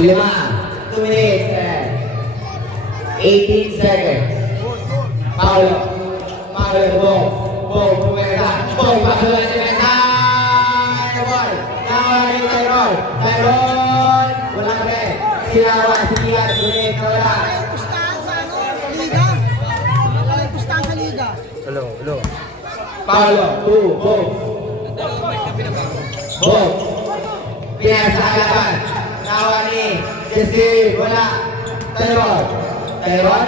Lima. 2 minutes and 18 seconds. Paulo. Paulo, ball. Ball, pumesa. Ball, pasok na si Mesa. Ball. Nawalan yung Tyrone. Tyrone. Wala ka rin. Sinawa, sinihan. Gulit, wala. Pustahan sa liga. Pustahan sa liga. Hello. Paulo, 2, ball. Ball. Pinasa halapan. Nawa ni Jesse, wala. Tyrone. Tyrone.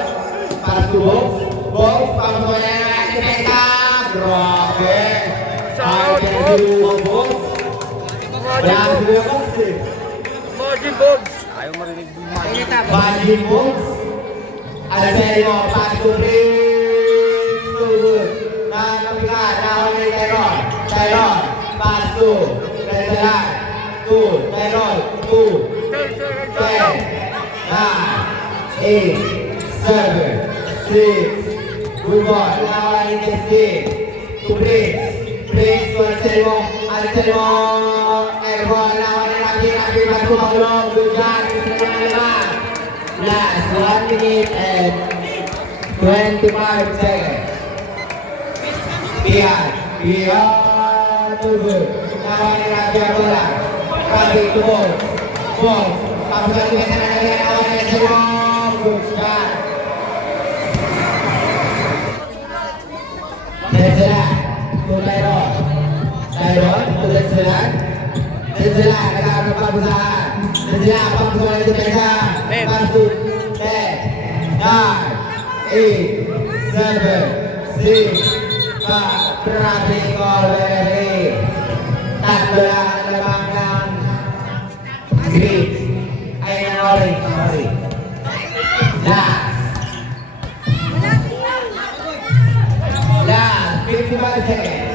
Pass to box. Box. Pangkuha na naman si Mesa. Grabe. Ayan yung box. Wala ka yung box eh. Margin Bogs! Ayaw marinig din. Margin box. Alcelo. Pass to Prince. Good. Nakapikat. Nawa ni Tyrone. Tyrone. Pass to Renzalan. 2. Tyrone. 2. 10, 9, 8, 7, 6. Good ball. Lawan ni Jesse. To Prince. Prince to Anselmo. Anselmo. Airball. Lawan ni Rafi. Masuk Paulo. Good job. Last 1 minute and 25 seconds. Biar. Tunggu. Lawan ni Rafi bola. Rafi to ball. Ball. Pasukan ke sana dengan awal yang serong. Good shot. Renzalan to Tyrone. Tyrone to Renzalan. Renzalan akan berpasangan. Renzalan pasukan itu mereka. Masuk 10, 9, 8, 7, 6, 5. Traffic call dari Tandola Lebanggang. Green. Ayan na orange. Sorry. Last. Last. 55 seconds.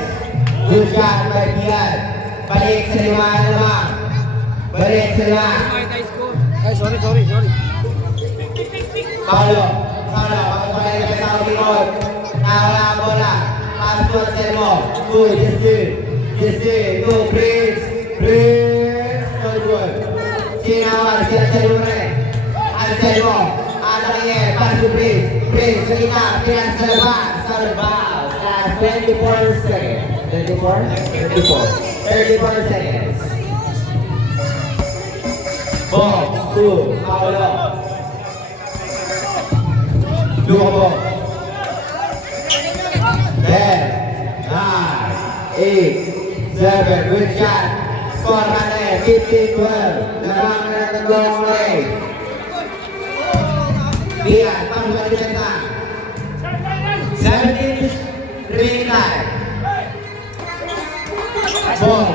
Good shot by Pian. Balik sa lima naman. Balik sa lima. Ay, sorry. Paulo. Pagkakabalik sa tao Timon. Nawala ang bola. Pasok sa mo. Good. Jesse. Go. Prince. Good. Sinawan si Anselmo. Anaknya pasu Prince. Selina. Pian Serval. Last 24 seconds. 34 seconds. Ball. 2. Paulo. Dua ball. 10, 9, 8, 7. Good shot. Skor mana? 15-12. Lemang dan tenggelam mulai. Lihat, pasukan di sana. 17 remaining time. Ball.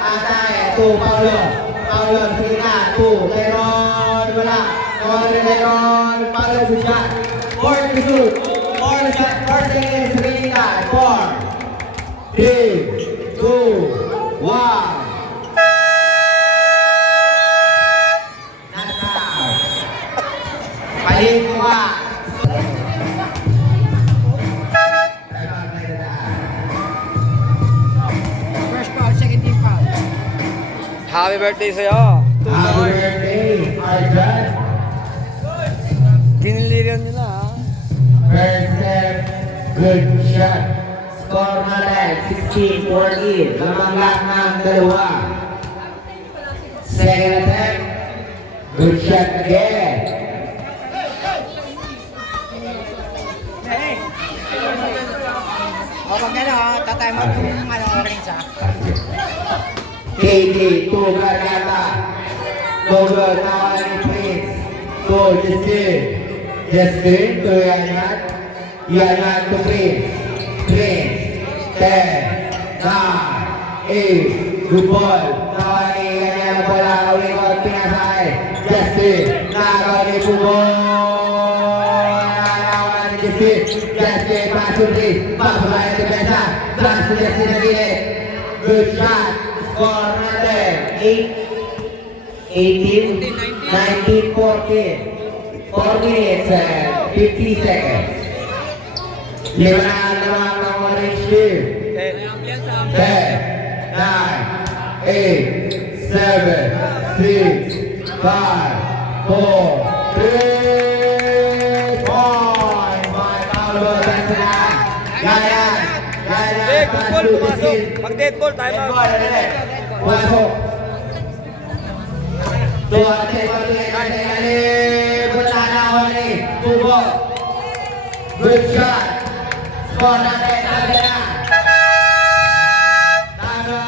Atai tu Paulo. Selina tu Tyrone bola. Tyrone. Paulo good shot. 4 to shoot. 4 seconds remaining time. 4, 3, 2, 1. Paling kuat. First foul, second team foul. Happy birthday sa'yo! Happy birthday, Arjan. Giniliran nyo na ha. First set, good shot. Score natin, 16-14. Lamang ng dalawa. Second attempt, good shot again. O pag tatay mo yung orange ha. KD, Tugar Gata. Tugar nawan ni Prince. To Justin, to Yanat to Prince. 10, 9, 8. Good ball. Nawan ni Yanat bola. Uling ko pinasay. Justin, nagawa ni Pumol. Nawan ni Justin, pasok rin. Papasaya ni Pesa. Plus to Justin na gilid. Good shot. Score natin 18, 19, 14. 4 minutes and 50 seconds. Lima na naman ng orange team. 10, 9, 8, 7, 6, 5, 4, 3, point. My Paolo, that's it. Yan. Eh, good ball, pumasok. Pag dead ball, time out. Pumasok. Tuwa, Kubo. Good shot. Score natin. Sabi na. Tama.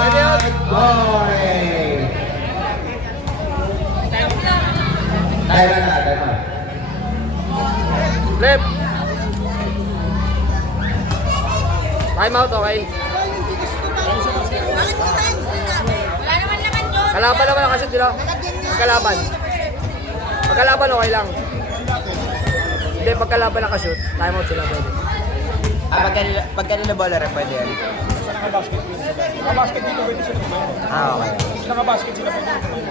Pwede yun. Scoring. Time out. Left. Time out, okay? Wala naman yun. Kalaban naman ang kasut nila. Pagkalaban, okay lang. Hindi, pagkalaban ang kasut, time out sila pwede. Pagka nila bola rin pwede yan. Nakabasket dito, pwede sila kumain. Okay. Nakabasket sila pwede kumain.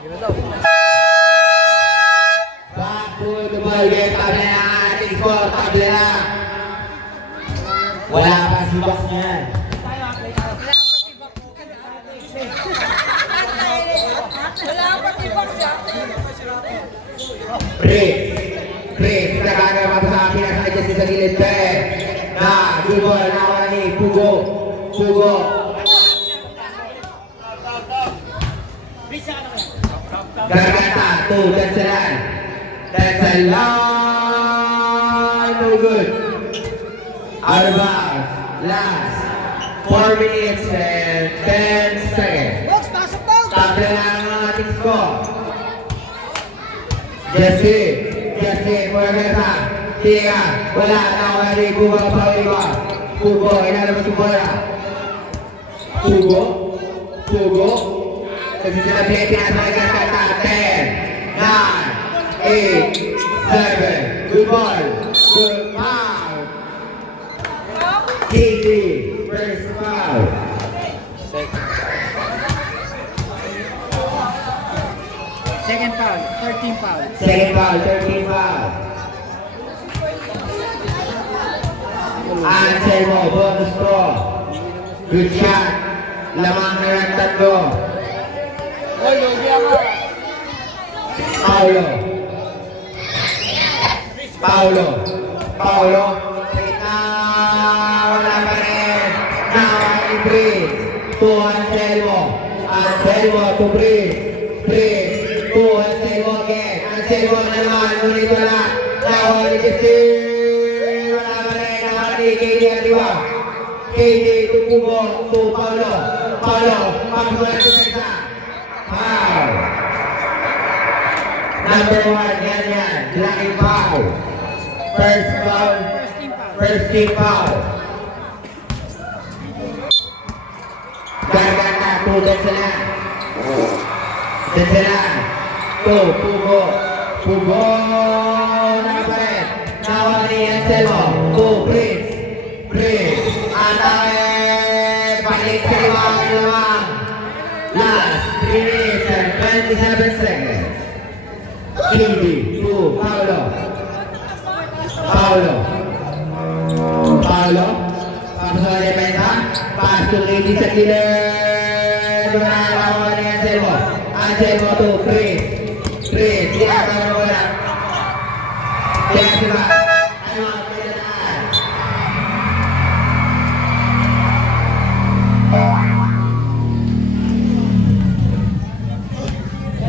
Gano'n daw. Back to the ball game. Table na ating score. Table na. Wala pa si box niyan. Wala pa si Box siya. Chris, nagagawa pa sa akin ang adjust sa gilid. Na, good ball. Nakuha ni Pugo. Garganta, 2, that's a line. That's a line. No good. Out of bounds. Last 4 minutes and 10 seconds. Box, pasok daw. Table na ang ating score. Jesse, Puerta, Tiga, wala na wala ni Pugo pa iba. Pugo, inalabas yung bola. Pugo. Nagsisila pinasa ng Garganta. 10, 9, 8, 7, good ball. Good foul. KD, first foul. Second foul, 13 foul. Second foul, 13 foul. Anselmo, bonus score. Good shot. Lamang na ng tatlo. Paulo. Sa gitna. Wala pa rin. Now, Breeze. To Anselmo. Anselmo to Breeze. To Anselmo again. Anselmo na naman. Ngunit wala. Now, Jesse. Wala pa rin. Nakakali. KD Arriba. KD to Kubo. To Paulo. Pagkuhan to Senta. Foul. Number 1. Yan. Lucky foul. First team foul. Garganta, 2, Denselan. To Pugo. Nakapalit. Nawa ni Anselmo. To Prince. Atake. Balik sa limang. Last 3 minutes and 27 seconds. KD to Paulo. Pasok na depensa. Pasok KD sa gilid. Nalawa ni Anselmo to Chris. Tinatawa na wala. Kaya siba.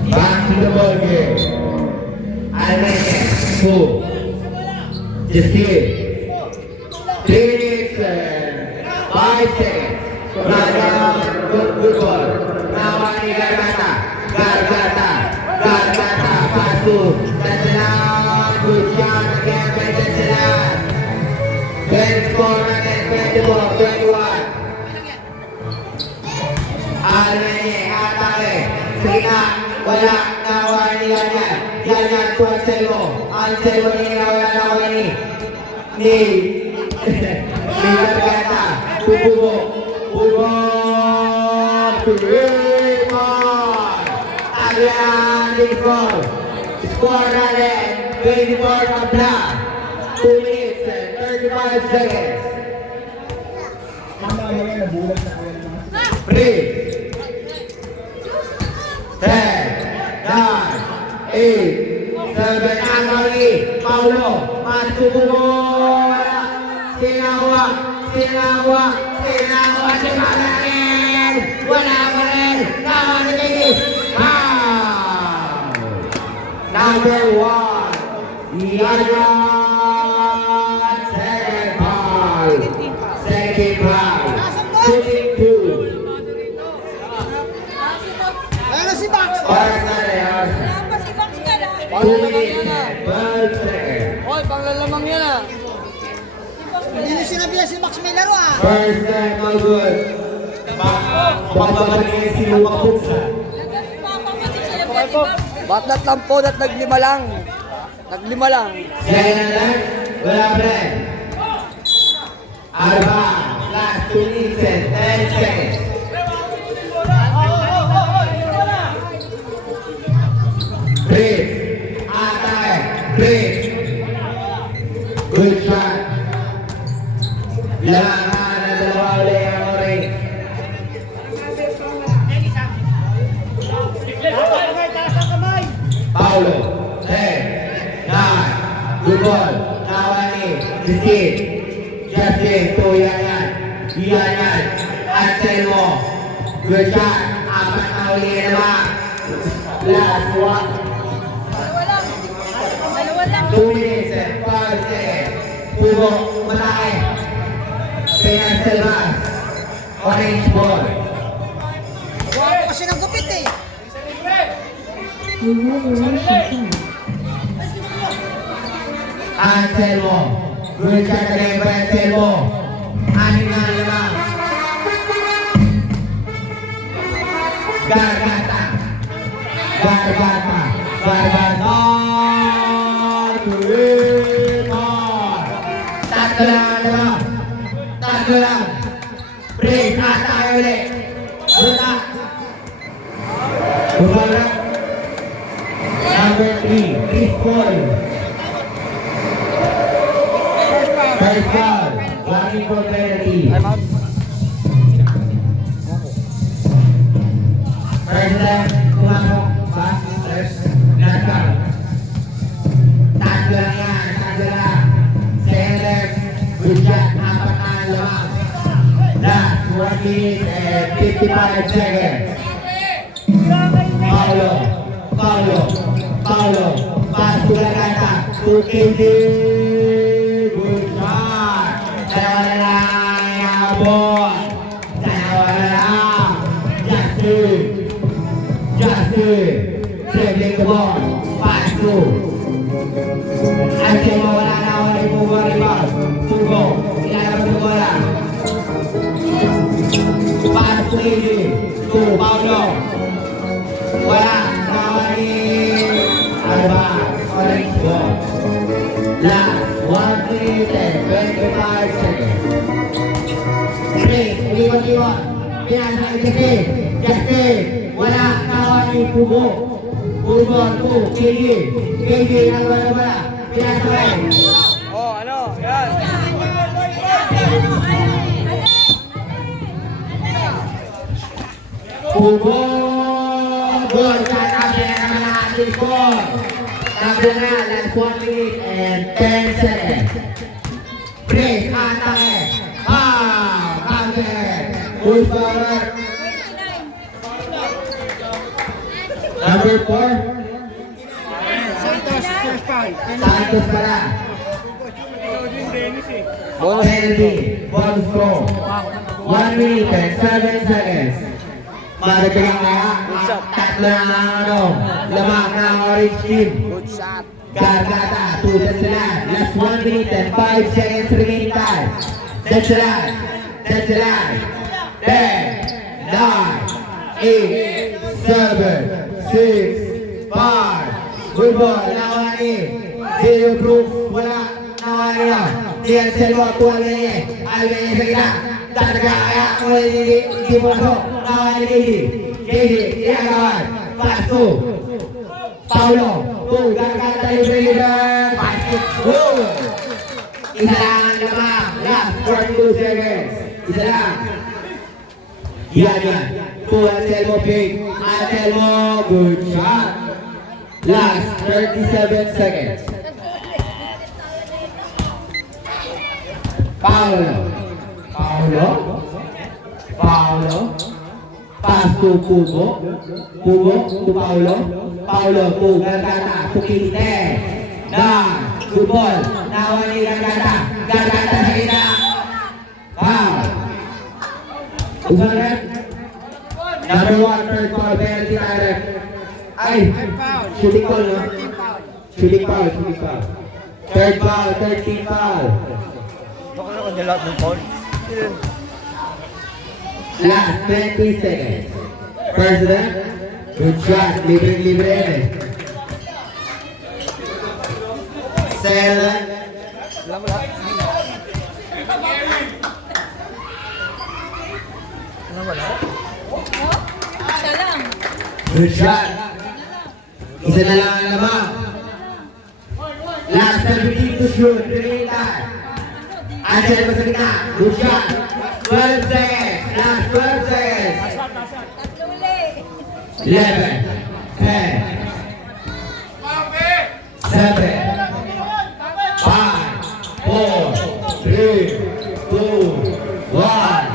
Back to the ball game. Almeida, 2. Justin. 3 minutes and 5 seconds. Good ball. Nawa ni Garganta. Pass to Denselan. Good shot again by Denselan. Then score again, 21. Almeida, atake. Sina, wala. Nawa ni Ganyan to Anselmo. Anselmo nawa ni Garganta. Pugo. Taglian, score natin. 24 na black. 2 minutes and 35 seconds. Ang mga nabulag na kuya naman. 3, 10, 9, 8, 7, Angeli, Paulo, masuk bola, sinawa, si Manarin, wala pa rin, kawan ni Kiki, Number 1, Yaya, second foul, shooting 2, Ayan na si Max. oras na rin, 2 minutes and 12 seconds. Hoy, panglalamang yan ah. Hindi na sinabihan si Max may laro ah. First time, no good. Mapapabalik si Lumak Buksa. Ba't natlampod at naglima lang? Naglima lang. Second time, wala pa rin. Arba, last 2 minutes and 10 seconds. Chris, atake, Chris. Good shot. Bilangan na dalawa ulit ang orange. Paulo, 10, 9, good ball, Nawani, Justin, to Yanyan, Anselmo, good shot, apat na uli naman. Last one. 2 minutes and 5 seconds. Pugo, matake. Peña Selvas, orange ball. Wala kasi ng gupit eh. Anselmo, good shot again by Anselmo. Anim na naman. Gargata. Tatlo lang. Break, atake ulit. Buta. Bumala. Number 3, Chris Paul. First foul, warning for penalty. Time out. First time, kumamok ba? First, not foul. Tatlo lang yan, tatlo lang. Second time, good shot, apat na lamang. Last 1 minute and 55 seconds. Paulo, pass to Gargata, to KD. Good shot. Dalawa na lang, yabon. Dalawa na lang. Justin, dribbling the ball. Pass to Anselmo, wala na, wala yung Pugo rebound. Pugo, ilalabas yung bola. Pass to KD, to Paulo. Wala, nawali. Arba, orange ball. Last 1 minute and 25 seconds. Chris, uliwan. Pinasa kay Justin. Wala, nawali. Pugo. Pugo, to KD, wala. Pinasa kay. Oh, ano? Yan. Pugo. Good shot up there naman ang ating score. Number na, last 1 minute and 10 seconds. Chris, atake. Counter. Full forward. Number 4. Santos pala. Bonus. Penalty. Bonus score. 1 minute and 7 seconds. Madagdagan kaya. Tatlo na lamang na orange team. Good shot. Gargata, tutan sila. Last 1 minute and 5 seconds remaining time. Dead sila. 10, 9, 8, 7, 6, 5. Good ball, nawani. Zero proof, wala. Nawani na. Diyan Selmo, tuwan na niya. Alvin niya sa gila. Tataga kaya kung hindi mo masok. Nawani KD, iyagawan. Pass to Paulo. Gargata yung reliever. Pass to goal. Isa lang lamang. Last 42 seconds. Isa lang. Yan. To Anselmo Pig. Anselmo, good shot. Last 37 seconds. Paulo. Pass to Pugo to Paulo. Paulo to Gargata to Quinte. Good ball. Nawali Gargata sa ina. Foul. Usang red. Number 1, third foul, penalty direct. Ay, shooting foul, no? Shooting foul. Third foul, 13 foul. Baka na kanya lahat ng foul. Last 20 seconds. President, good shot. Libre. 7. Alam mo lahat. Alam mo lahat. Isa lang. Good shot. Isa na lang ang lamang. Last 17 to shoot. Remaining time. Ansel mo sa gitna. Good shot. 12 seconds. Last 12 seconds. Tatlo ulit. 11, 10, 7, 5, 4, 3, 2, 1.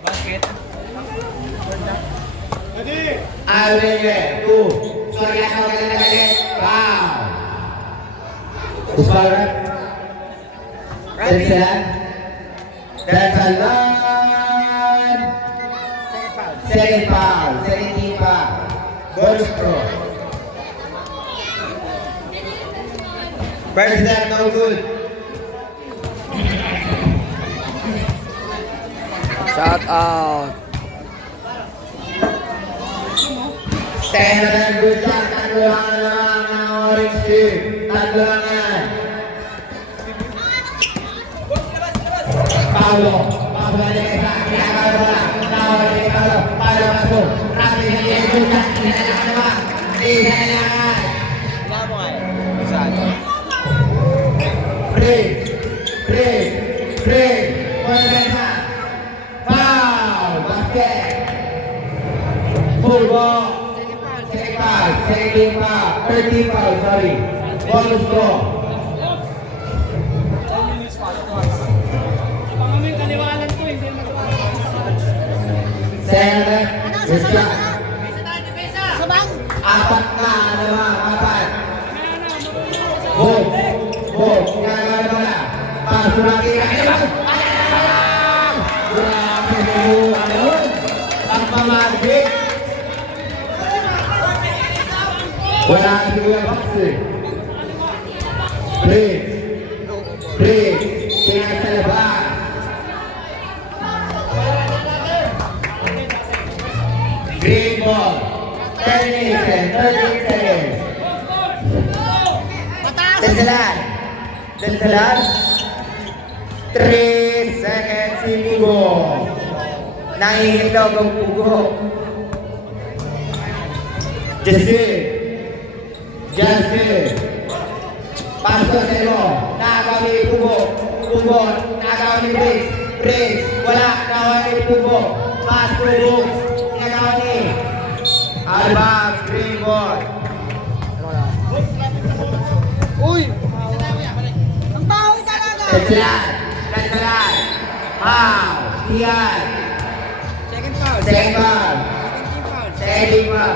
Basket. Alvin, 2. Sorry, ako galing. Wow. Usara. That's a line. Second foul. 17 foul. Bonus throw. First that no good. Shout out. Second good shot. Tanggulangan lang ng orange team. Tanggulangan. Paulo balik ke belakang, pinakal bola, nawar dari Paulo masuk, Rafi dia buka, tidak Kenapa nga eh? Saan? break, perbeza, foul, basket, full ball, second foul, 13 foul, sorry, bonus throw. Seven, good shot. Apat na naman, apat. Boom, ginagawa na bola. Pasok na kira. Grabe mo, ano? Pagmamagik. Wala na siguro box eh. Break. Tingnan sa labas. Green ball. 10 minutes and 13 seconds. Denselan. 3 seconds si Pugo. Naihinog ang Pugo. Justin. Pasok sa ilo. Nakagawa ni Pugo. Nakagawa ni Briggs. Wala. Nakagawa ni Pugo. Pass to Brooks. Nakagawa ni Albam. Green ball. Uy! Ang bahoy talaga. Denselan. Tian. Second foul. Second foul. Second foul.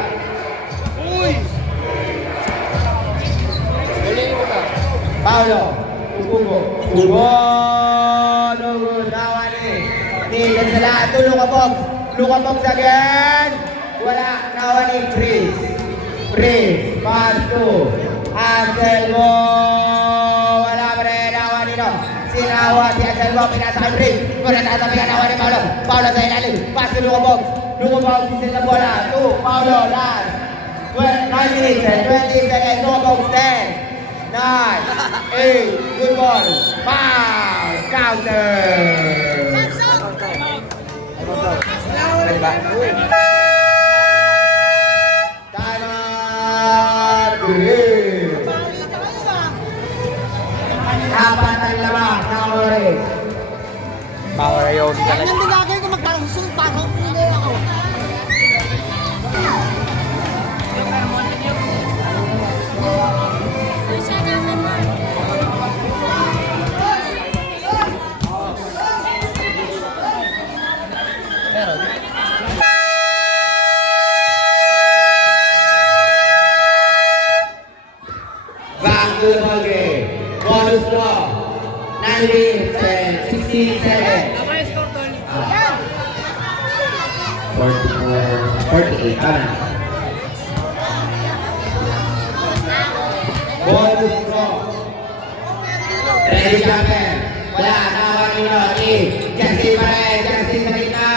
Uy! Galing mo ta. Paulo. Pugo. No good. Nawali. Denselan. Tulong ka Bob. Again. Wala. Nawali. Freeze. Pass to Anselmo. Wala pa rin. Nawali no. Sinawa si Anselmo. Pinasa kay Freeze. Kung natasabihan nawali Paulo. Paulo sa ilalim. Pass to Lucabog. Sisir na bola. To Paulo. Last. 9 minutes and 20 seconds. Lucabog 10, 9, 8. Good ball. Foul. Counter. Ay ba? Uy! Timeout. Green. Apat ang lamang ng orange. Power Yogi Yan talaga. yung nilagay ko magkaroon parang hindi ako. Back to the ball game. Bonus draw. 19 seconds, 16 seconds. 44, 48. Tama. Bonus draw. Ready, champion. Wala, nawan nyo. Jesse pa rin. Jesse sa gitna.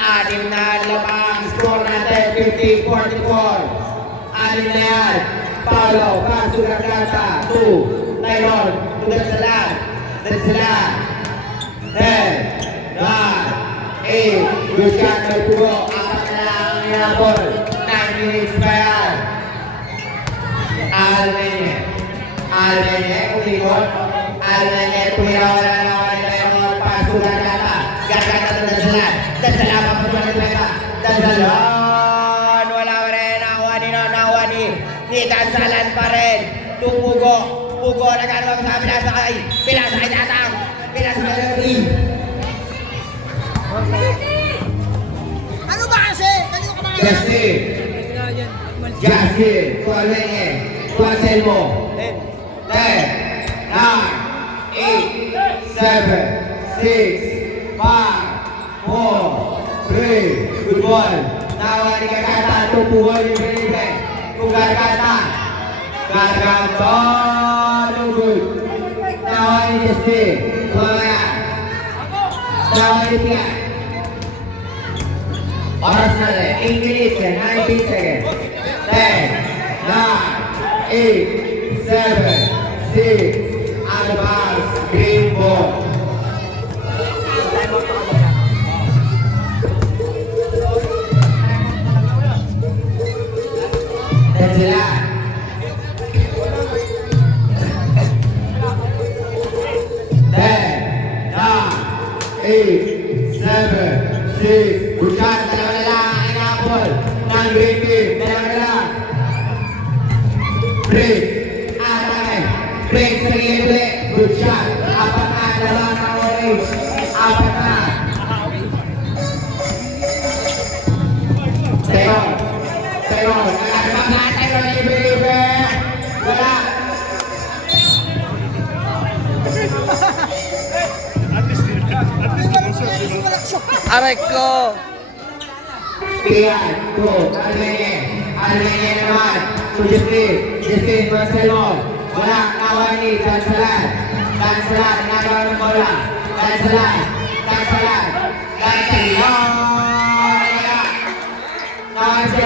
Anim na lamang. Score natin, 50-44. Anim na yan. Paulo, paso ng kata. 2. Tyron, tugat sa lahat. Tugat sa lahat. 10, 9, 8. Good shot, may pugo. Apat na lang ang hinabol. 9 minutes pa yan. Almenye. Almenye, kumikot. Almenye, tumirawa na naman tayo. Paso ng kata. Gagata ng dasalan. Dasalan, papasunod ng kata. Dasalan. Wala pa rin. Nakuha ni. Ni Dasalan pa rin. Tumugo. Pugo. Nagano sa pinasakay. Pinasakay tatang. Pinasakay ng ring. Ano ba kasi? Kanino ka mga Justin. Justin. Tualmenye. Tuaselmo. 10, 9, 8, 7, 6, 5, 4, 3. Good ball. Nawa ni Kakata. Tupuhol yung Felipe. Kung Kakata. Kakata. No good. Nawa ni Justin. Tumamaya. Nawa ni Pia. Oras na rin. 8 minutes and 19 seconds. 10, 9, 8, 7, 6, out of bounds, green ball. That's a lot. 10, 9, 8, 7, 6. Good shot. Dalawa na lang ang inapol ng green team. Dalawa na lang. Break. Atake. Break sa gilid. Good shot. Apat na. Dalawa na orange. Apat na. Tayon. Tayon. Tayon ni Felipe. Wala. Aray ko! Pian. 2. Almenye. Almenye naman. To Justin. Justin Marcelo. Wala. Nawani. Dansalan. Dansalan. Nagawa ng bola. Dansalan. Dansalan. Dansalan. Wala. Nawani.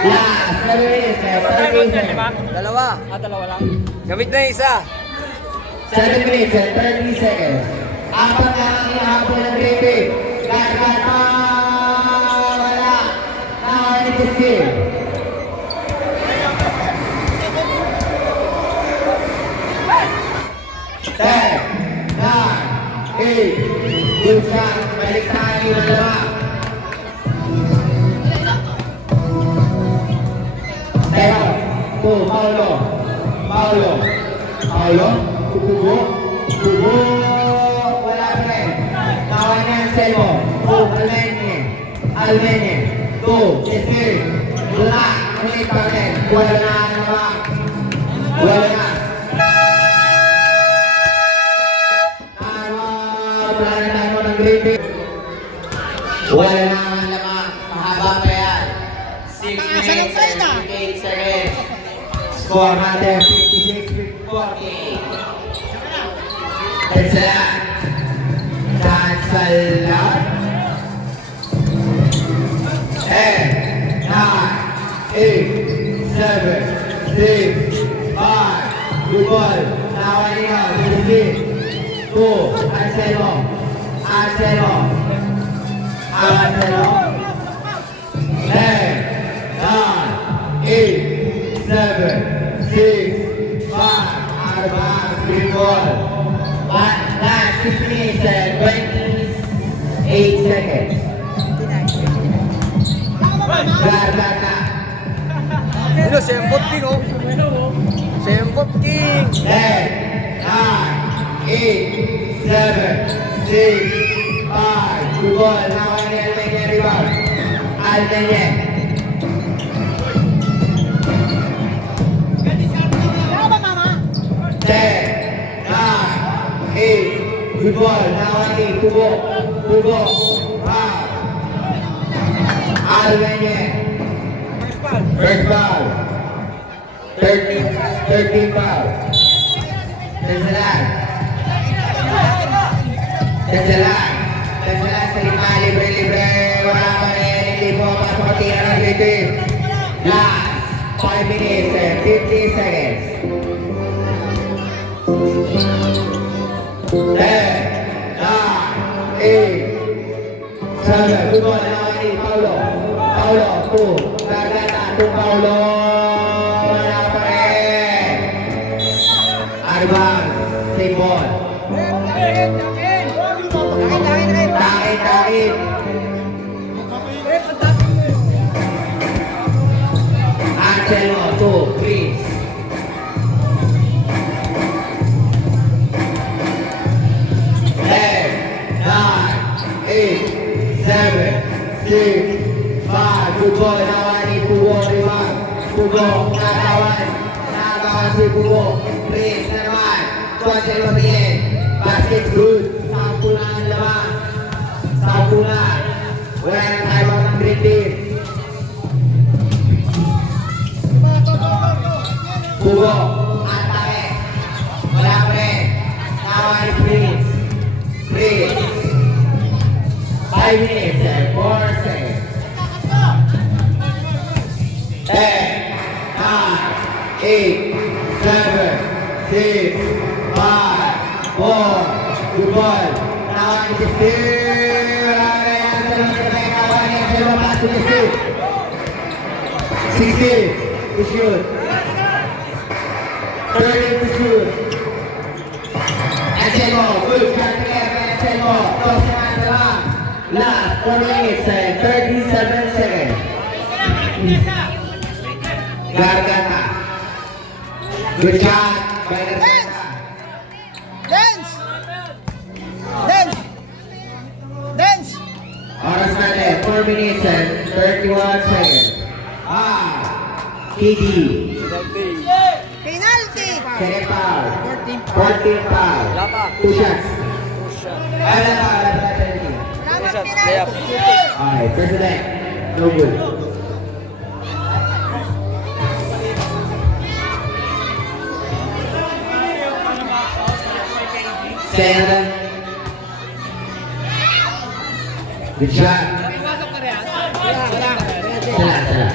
Last. 7 minutes. 13 seconds. Dalawa. Dalawa lang. Gamit na yung isa. 7 minutes and 30 seconds. Apat na ang hinahabol ng Grebe. Gagata! Wala! Nakawin ni Steve. Ten, 9, 8. Good shot. Balik sa akin yung dalawa. Tayo. 2. Paulo. Paulo. Paulo. Pugo. Pugo. Wala pa rin. Nawan niya ang Selmo. 2. Almenye. Almenye. 2. Jesse. Wala. Ulit pa rin. Wala na naman. Wala na. Wala na tayo ng green team. Wala na ang lamang. Mahaba pa yan. 6 minutes and 58 seconds. Score natin 56-48. That's a lot. That's a lot. 10, 9, 8, 7, 6, 5. Good ball. Nawan niyo. 2. Anselo. Anselo. Anselo. 10, 9, 8, 7, 6, 5, out of bounds, free ball. Last 6 minutes and 28 seconds. Gargata. Sino? Sembot King, oh. Sembot King. 10, 9, 8, 7, 6, 5, good ball. Now Almeña rebound. Almeña. Tama, mama. 10, 9, 8, good ball. Now Tubo. Almeña. First foul. 13 foul. Tensalan sa lima, libre. Wala pa rin, hindi po makapatira ng litin. Last 5 minutes and 50 seconds. 10, 9, 8, 7, good ball. Now I need Paulo, 2, Gargata, 2 Paulo. Wala pa rin. Arbang, same ball. Takit. Angelo, 2, Chris. 10, 9, 8, 7, 6, 5, good ball. Now I need Pugo, rebound. Pugo, nakawan si Pugo. Chris na naman. Tuwasin patingin. Basket good. 10 na ang laman. 10 na. Wala na tayo ng green team. Pugo, atake. Wala pa rin. Now I need Chris. 5 minutes and 4 seconds. 10, 9, 8, 7, 6, 5, 4, good ball. Now I need to steal. Pass to the shoot. 16 to shoot. 30 to shoot. Anselmo, good. Anselmo, close the man lang. Last 4 minutes and 37 seconds. Gargata. Good shot by Gargata. Dance! Oras natin, 4 minutes and 31 seconds. KD. Penalty! Second foul. 14 foul. Lapa. 2 shots. Ano na, Dapat Shot, penalty! layup. okay, president. No good. Second. Good shot. Sala.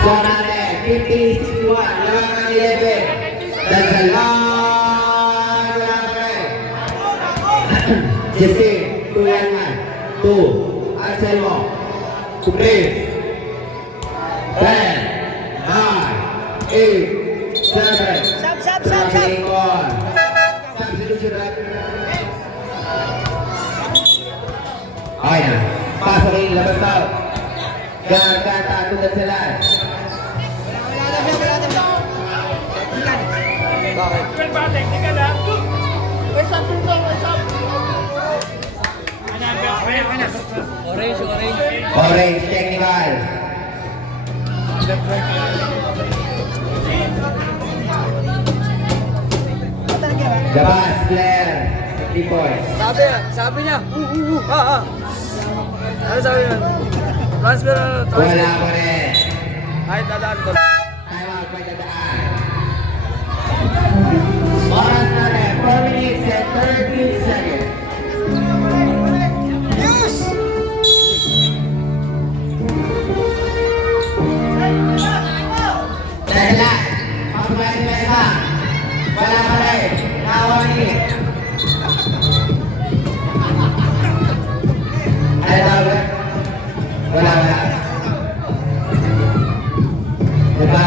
Score natin, 50-61. Laban ng 11. Dansalan. Wala pa rin. 16. 2 yan man. 2. Anselmo. 3. 10. 9. 8. 7. Sab! Substitution right? Okay na. Pasokin, labas out. Gargata, tulad sila. Bakit? Orange, technical. Labas, Blair. 3 points. Sabi niya. Ano sabi niya? Transfer. Wala pa rin. Ay, dadaan ko. Time out, may dadaan. Oras na rin, 4 minutes and 13 seconds. News! Dahil pagpapalit na isa. Wala pa rin. Nawani. Ano tawag? Wala. Diba?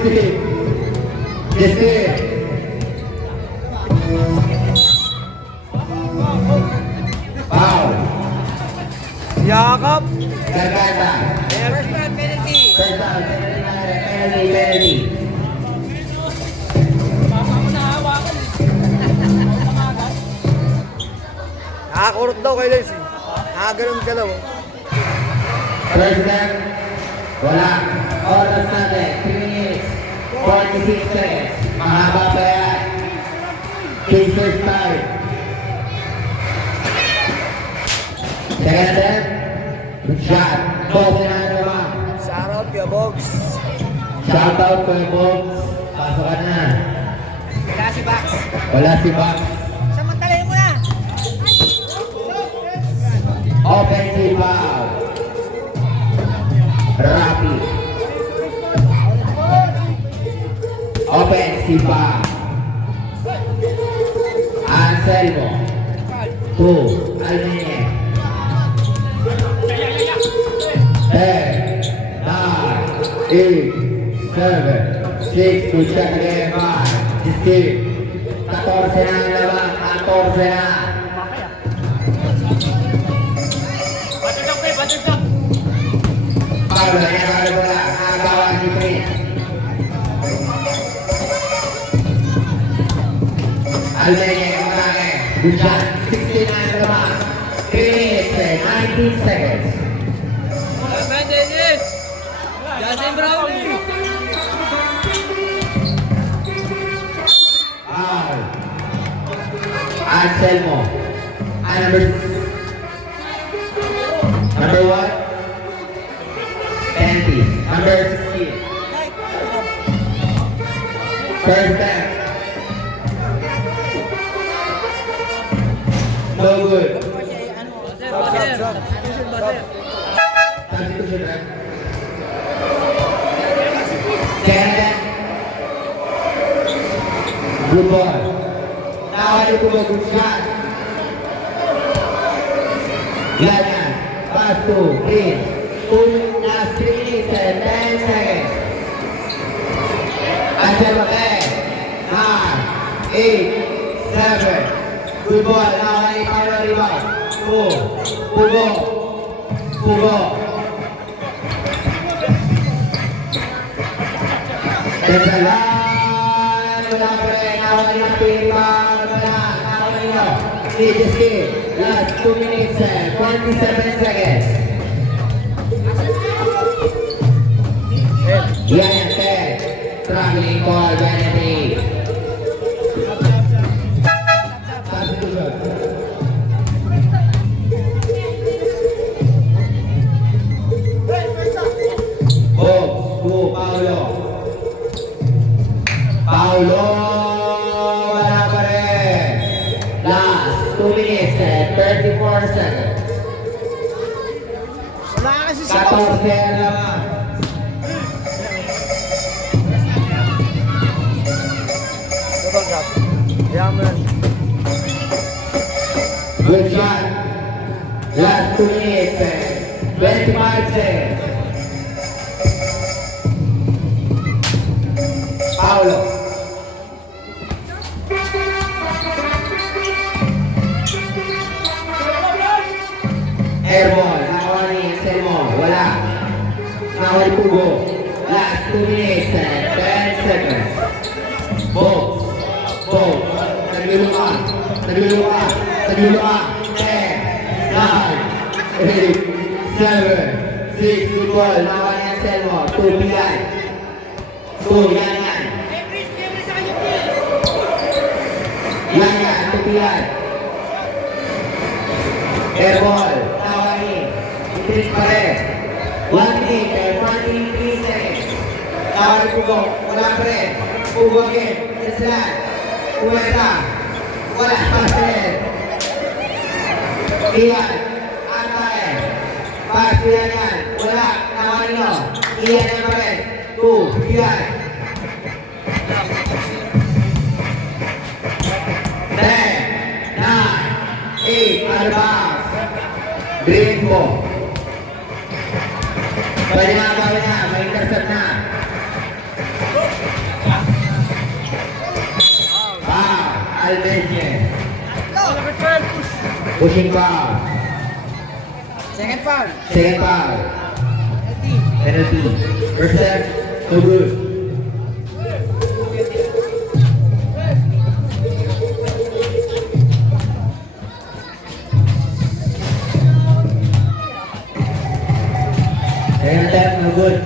16. Foul. Yakap. Garganta. First round penalty. First down. Penalty. Nakakurot daw kay Lance. Nakaganon-galaw. First down. Wala. Oras natin. 3 minutes. 46 seconds. Mahaba pa yan. Kids first time. Second attempt. Good shot. Box na naman. Shoutout kay Bogs. Shout out kay Box. Pasokan na. Wala si Bax. Wala si Box. Samantalayin mo na. Offensive foul. Rapi. Offensive foul. Anselmo. 2. Almene. 10, 9, 8, 7, 6, good shot again, 5, 16, 14 na ang laban, 14 na. Pablo, yan ang kalabala, nakagawa ni Prince. Almene, kumake, good shot, 16 na ang laban, 3 minutes and 19 seconds. Laban, Dennis. Justin Brown. Anselmo. Number what? Penalty. Number 16. First back. No good. Substitution, right? Second. Good ball. Now I do a good shot. Ganyan. Pass to Prince. Last 3 minutes and 10 seconds. Anselmo back. 9, 8, 7. Good ball. Now I need power rebound. 2. Pugo. Kesalan. Wala pa rin. Now I need rebound. This game, last 2 minutes and 27 seconds. Yan, 10. Traveling ball, Vanity. Substitution. Box to Paulo. Wala pa rin. Last 2 minutes and 34 seconds. Wala kasi sa box. 14 na naman. Double gap. Yaman. Good shot. Last 2 minutes and 25 seconds. Paulo. Airball. Nakuha ni Anselmo. Wala. Nakuha ni Pugo. Last 2 minutes and 10 seconds. Box. Nagluluka. 10, 9, 8, 7, 6. Good ball. Nakuha ni Anselmo. 2 behind. 2. Yan. Yan. 2 behind. Airball. Nakuha ni. Itris pa rin. 1 minute and 43 seconds. Nakuha ni Pugo. Wala pa rin. Pugo again. Islan. Puweta. Wala pa rin. Ian. Atay. Pass yan. Wala. Nakuha nyo. Ian na pa rin. 2. Ian. 10, 9, 8. Alabas. Green po. Pwede na gawin na. May intercept na. Pushing foul. Second foul. Second foul. Penalty. First step, no good. Second attempt, no good.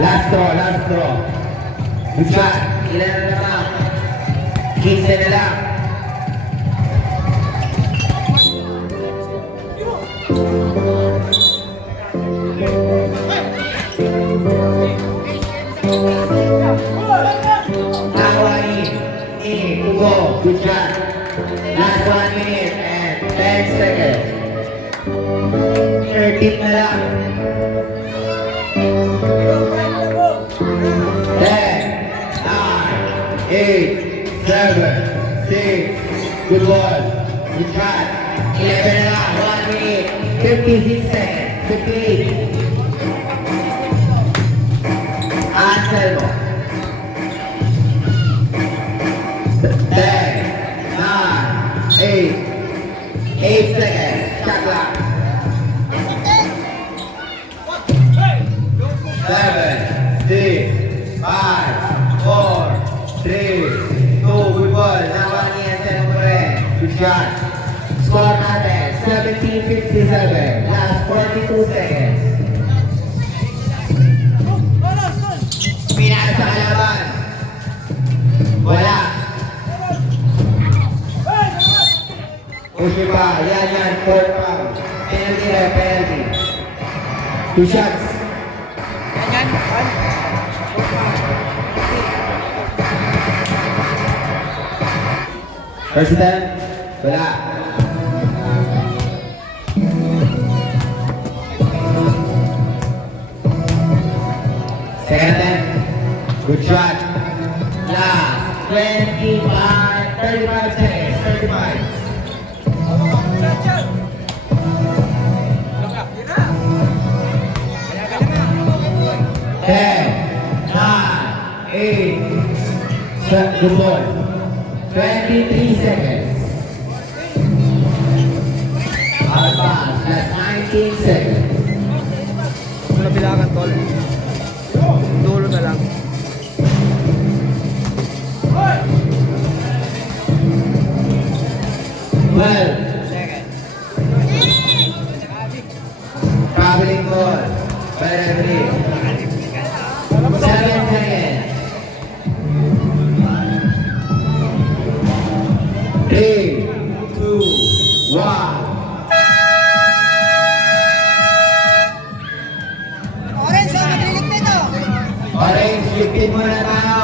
Last throw, last throw. Good shot. Ilan na naman? 15 na lang. Go. Good shot. Last 1 minute and 10 seconds. 13 na lang. 10, 9, 8, 7, 6. Good ball. Good shot. 11 na lang. 1 minute. 56 seconds. 58. Anselmo. 10, 9, 8 seconds. Shot clock. 7, 6, 5, 4, 3, 2. Good ball. Nakuha ni Anselmo Morel. Good shot. Score natin. 17-57. Last 42 seconds. Pinaas sa kalaban. Wala. Push pa. Yan. 4 foul. Penalty na, penalty. 2 shots. Yan. One. Four foul. First attempt. Wala. Second attempt. Good shot. Last 35 seconds. 35. Good ball. 23 seconds. Out pass. That's 19 seconds. Kung nabilangan, tol. Dulo na lang. 12 Second. traveling ball. By referee. 7 seconds. 3, 2, 1. Orange, oh, magliligpit oh. Orange, ligpit muna tayo.